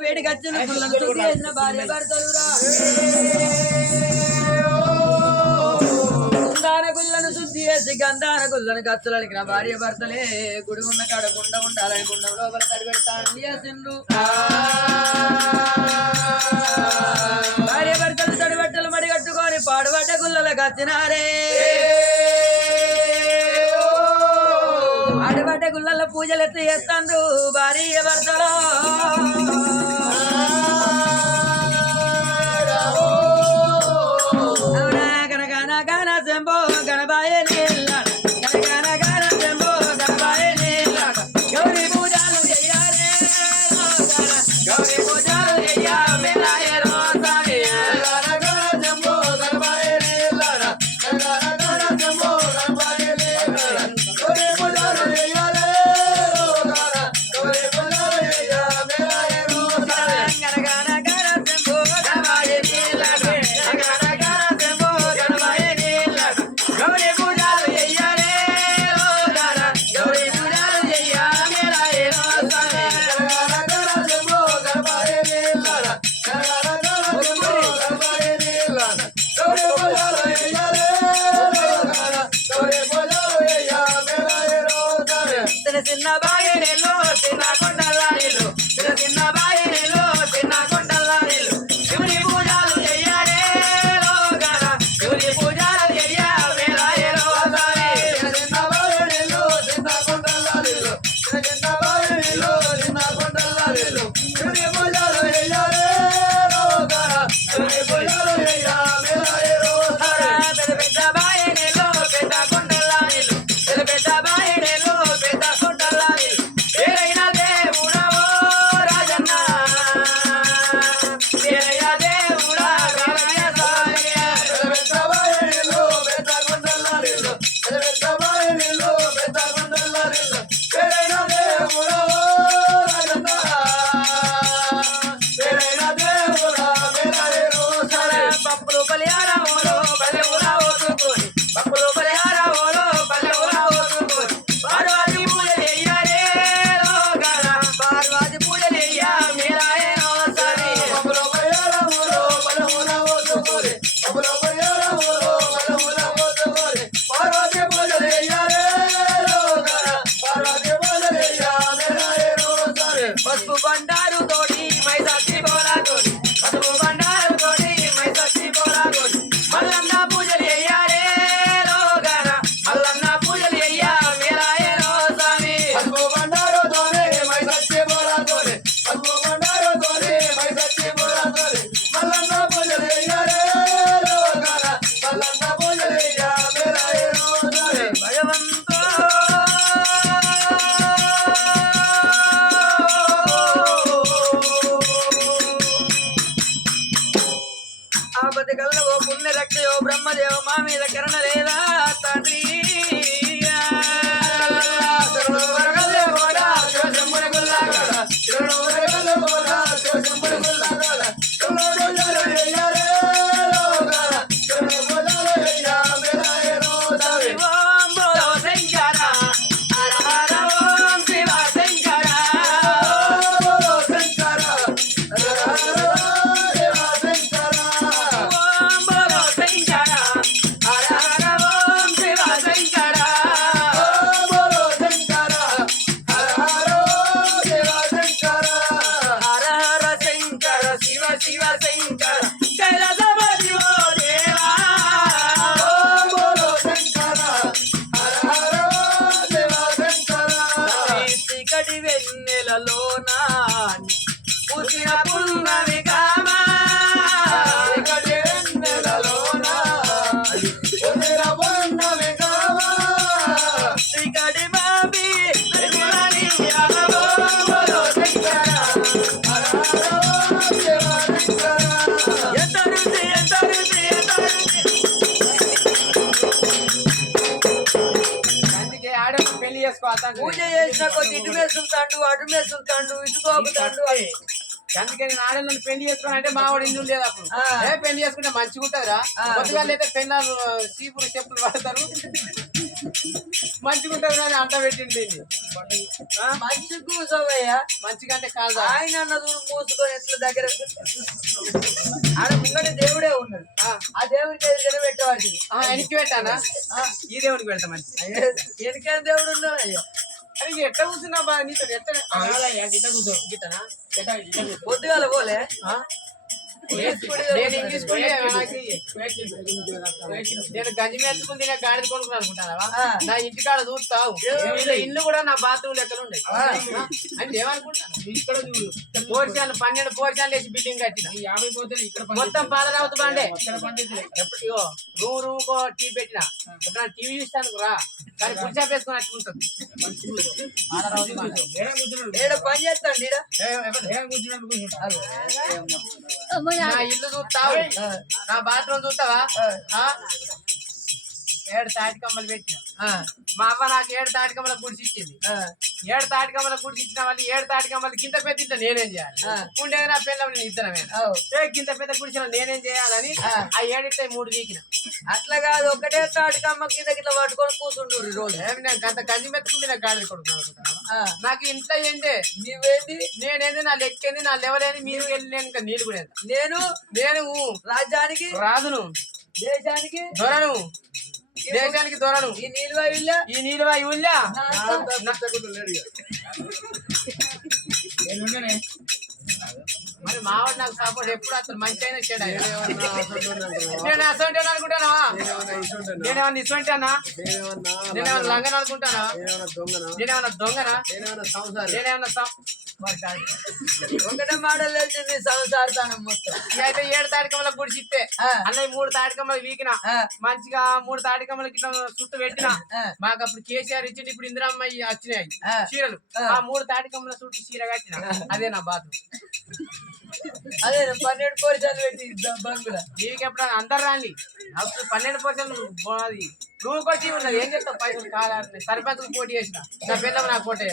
వేడికి వచ్చిన గుళ్ళను శుద్ధి చేసిన భార్య భర్తలురా గుండాన గుళ్ళను శుద్ధి చేసి గంధాన గుళ్ళను గచ్చులనికిన భార్య భర్తలే గుడి ఉన్న కాడ గుండ ఉండాలని గుండం లోపల తడిపెడతాను చేసిండ్రు భార్య భర్తలు తడిబట్టలు మడిగట్టుకొని పాడుబడ్డ గుళ్ళలకు వచ్చినారే ఆడబడ్డ గుళ్ళల్లో పూజలు ఎత్తి చేస్తాండ్రు భార్య భర్తలు బ్రహ్మదేవ మా మీద కరణ లేదా తండ్రి పూజ చేసిన కొద్ది ఇటు వేసుకుంటాడు అటు వేసుకుంటాడు ఇటుకోపుతాడు అందుకే నేను ఆడలను పెళ్లి చేసుకుని అంటే మా వాడు ఇల్లు లేదు అప్పుడు పెళ్లి చేసుకుంటే మంచిగా ఉంటుందిరా కొద్దిగా అయితే పెళ్ళాలు చీపురు చెప్పులు పడతారు మంచిగా ఉంటుంది కానీ అంట పెట్టింది దీన్ని. మంచి కూర్చోవయ్యా. మంచిగా అంటే కాదు ఆయన అన్న చూడు మూసుకొని ఎట్లా దగ్గర ఆడ ముంగట దేవుడే ఉన్నాడు. ఆ దేవుడికి ఏదైనా పెట్టేవాడికి వెనక్కి పెట్టానా ఈ దేవునికి పెడతా మంచి ఎనికైనా దేవుడు ఉన్నాడు అయ్యా. అని ఎట్లా కూర్చున్నా బా నీతో ఎట్లా కూర్చో గిట్టనా పొద్దుగాల పోలే నేను ఇంగ్లీష్ నేను గంజి మెచ్చుకుని నేను గాడిద కొనుక్కుని అనుకుంటానా నా ఇంటికాడ చూస్తావు ఇల్లు కూడా నా బాత్రూమ్ లెక్కలు ఉండే అని ఏమనుకుంటాను ఇక్కడ పోర్చాలు 12 పోర్చాలు వేసి బిల్డింగ్ కట్టిన 50 పోతే ఇక్కడ మొత్తం పాల రావుతు బండే ఎప్పుడు రూమ్ రూమ్ టీ పెట్టిన ఎప్పుడు టీవీ చూస్తాను రా కానీ పులిచాప వేసుకుని అట్టు ఉంటుంది పని చేస్తాడు నా ఇల్లు చూస్తావు నా బాత్రూమ్ చూస్తావా 7 తాటి కమ్మలు పెట్టిన మా అమ్మ నాకు 7 తాటి కమ్మల గుడిసి ఇచ్చింది 7 తాటి కమ్మల గుడిసి ఇచ్చిన వాళ్ళు 7 తాటి కమ్మలు కింద పెద్ద ఇట్లా నేనేం చేయాలి ఉండేది నా పిల్లలు నేను ఇద్దరమే కింద పెద్ద గుడిసిన నేనేం చేయాలని ఆ 7 3 వీకిన అట్లా కాదు ఒకటే తాటికమ్మ కింద గిట్లా పట్టుకొని కూర్చుండు రోజు నేను గంత గంజి మెత్తుకుంది నాకు గాడి కొడుకున్నాను నాకు ఇంట్లో ఏంటి నీవేంది నేనేంది నా లెక్కేంది నా లెవెల్ మీరు వెళ్ళి ఇంకా నీళ్ళు కూడా నేను రాజ్యానికి రాజును దేశానికి దొరను దేశానికి దొరను ఈ నీలువా ఇల్లా మరి మావాడు నాకు సపోర్ట్ ఎప్పుడు అసలు మంచి అయినా చెడు నేను అసలు అనుకుంటానా నేనేమన్నా ఇటువంటి అన్నా నేనేమన్నా లంగన అనుకుంటానా నేనేమన్నా దొంగనా నేనేమన్నా ఒకటే మాటలు తెలిసింది సంసారతానం మొత్తం అయితే 7 తాటికమ్మల గుడిసి ఇస్తే అన్నయ్య 3 తాటికమ్మలు వీకిన మంచిగా 3 తాటికమ్మలకి ఇట్లా చుట్టూ పెట్టిన మాకు అప్పుడు కేసీఆర్ ఇచ్చింది ఇప్పుడు ఇందిరమ్మ వచ్చినాయి చీరలు ఆ 3 తాటికమ్మల చుట్టూ చీర కట్టిన అదే నా బాత్రూమ్ అదే 12 పోర్షాలు పెట్టి బంగుల నీకు ఎప్పుడన్నా అందరు రాండి అప్పుడు 12 పోర్షాలు నువ్వు కొట్టి ఉన్నది ఏం చెప్తావు పైసలు కాదని సర్పంచ్ పోటీ చేసిన నా పిల్లలు నాకు పోటీ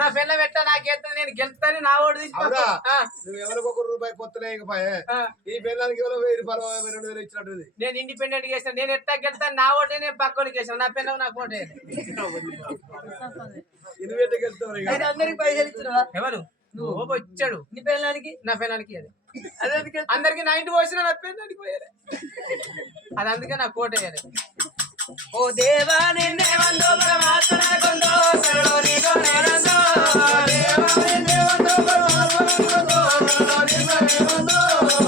నా పిల్ల పెట్ట నాకేస్తా నేను గెలుస్తాను నా ఓటు నేను ఇండిపెండెంట్ చేసిన నేను ఎట్లా గెలుస్తాను నా ఓటే నేను పక్కనకి వేసాను నా పిల్లలు నాకు ఓటే అందరికి పైసలు ఇచ్చినవా ఎవరు నువ్వు వచ్చాడు నీ పిల్లలకి నా పిల్లలకి అది అందరికి 90 పోసిన నా పిల్లలకి పోయారు అది అందుకే నా కోట వేయాలి ఓ దేవా నిన్నేవందో పరమాత్మ కొందో సరళో నీతో నేనందో దేవా నిన్నేవందో పరమాత్మ కొందో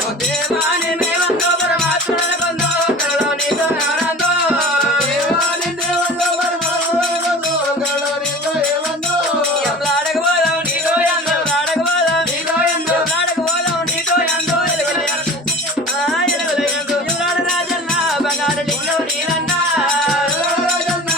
ఓ దేవా నిన్నేవందో పరమాత్మ కొందో సరళో నీతో నేనందో దేవా నిన్నేవందో పరమాత్మ కొందో సరళో నీతో నేనందో ఎంలాడకపోదాం నీతో ఎందో లాడకపోదాం నీతో ఎందో లాడకపోదాం నీతో ఎందో ఎలగల రాజన్న బంగారు లింగో నీలన్న రాజన్న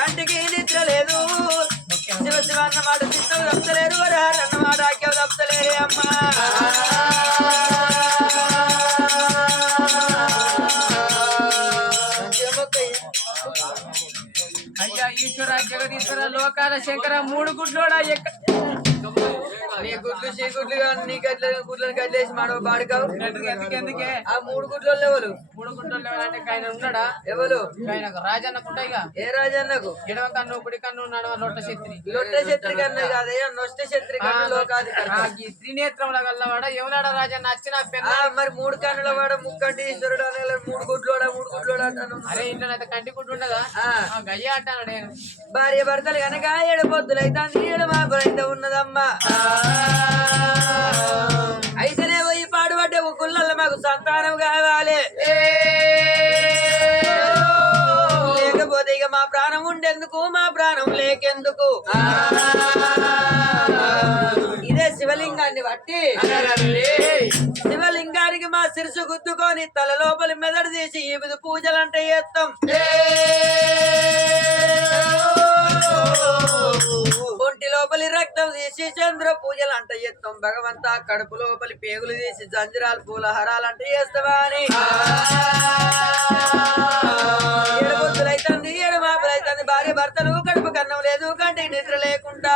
కంటికి నిద్ర లేదు శివ శివ అన్న మాట చిత్తం తప్పలేరు హర అన్న మాట ఆక్యం తప్పలేరే అమ్మా అయ్యా ఈశ్వర జగదీశ్వర లోకాల శంకర మూడు గుడ్లోడా నీ గుడ్లు చీకుట్లుగా నీ గుడ్లను కట్లేసి మాడవ బాడుకావు ఎందుకే ఆ మూడు గుడ్లు ఎవరు మూడు గుడ్లలో అంటే ఆయన ఉన్నాడా ఎవరు ఆయన రాజన్నకుంటాయిగా ఏ రాజన్నకు ఎడవ కన్ను కుడి కన్ను నడవ లొట్ట శత్రి లొట్ట శత్రి కన్నా కాదయ్యా నొష్ట శత్రి కన్ను లోకాధికారి త్రినేత్రముల గల్లవాడ ఎవలాడ రాజన్న వచ్చిన పెన్న మరి మూడు కన్నుల వాడ ముక్కంటి ఈశ్వరుడు అనే మూడు గుడ్లోడా అంటాను అరే ఇంట్లో అయితే కంటి గుడ్డు ఉండదా గయ్య అంటాను నేను భార్య భర్తలు కనుక ఏడు పొద్దులైతే ఏడు మాపులైతే ఉన్నదమ్మా అయితేనే పోయి పాడుపడ్డే గుళ్ళల్లో మాకు సంతానం కావాలి లేకపోతే ఇక మా ప్రాణం ఉండేందుకు మా ప్రాణం లేకెందుకు ఇదే శివలింగాన్ని బట్టి శివలింగానికి మా శిరసు గుద్దుకొని తల లోపలి మెదడు తీసి ఈ మీద పూజలంటే చేస్తాం ఒంటి లోపలి రక్తం తీసి చంద్ర పూజలు అంట చేస్తాం భగవంత కడుపు లోపలి పేగులు తీసి జంజరాలు పూల హరాలు అంటే చేస్తావా అని ఏడు పొద్దులైతుంది ఏడు మాపులైతుంది భార్య భర్తలు కడుపు కన్నం లేదు కంటికి నిద్ర లేకుండా